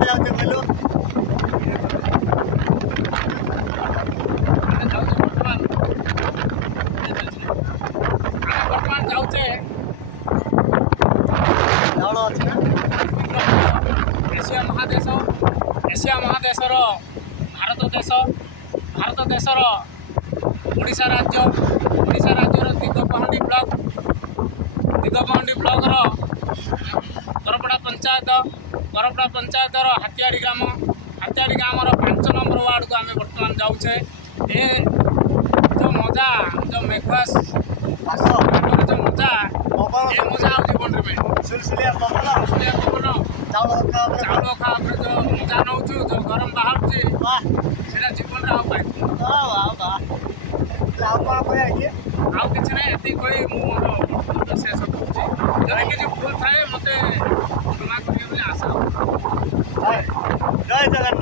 କୁଆଡ଼େ ଯାଉଛେ କହିଲୁ? ବର୍ତ୍ତମାନ ଯାଉଛେ ଚାଉଳ ଅଛି ନା? ଏସିଆ ମହାଦେଶର ଭାରତ ଦେଶର ଓଡ଼ିଶା ରାଜ୍ୟର ଦିଗପହଣ୍ଡି ବ୍ଲକର କରପଡ଼ା ପଞ୍ଚାୟତର ହାତିଆଡ଼ି ଗ୍ରାମର 5 ନମ୍ବର ୱାର୍ଡ଼କୁ ଆମେ ବର୍ତ୍ତମାନ ଯାଉଛେ। ଏ ଯେଉଁ ମଜା ଯେଉଁ ମେଘୁଆ ଯେଉଁ ମଜା ଏ ମଜା ଆଉ ଜୀବନରେ ମିଳିବ। ସୁଲସୁଲିଆ ପବନ ଚାଉଳ ଚାଉଳ ଖାଇବା ଉପରେ ଯେଉଁ ମଜା ନେଉଛୁ, ଯେଉଁ ଗରମ ବାହାରୁଛି ସେଇଟା ଜୀବନରେ ଆଉ ପାଇବୁ। ଆଉ କ'ଣ କହିବା କି? ଆଉ କିଛି ନାହିଁ, ଏତିକି କହି ମୁଁ ମୋର ବକ୍ତବ୍ୟ ଶେଷ କରୁଛି। ଯଦି କିଛି ଭୁଲ ଥାଏ ମୋତେ କ୍ଷମା କରିବେ ବୋଲି ଆଶା। ଜୟ ଜଗନ୍ନାଥ।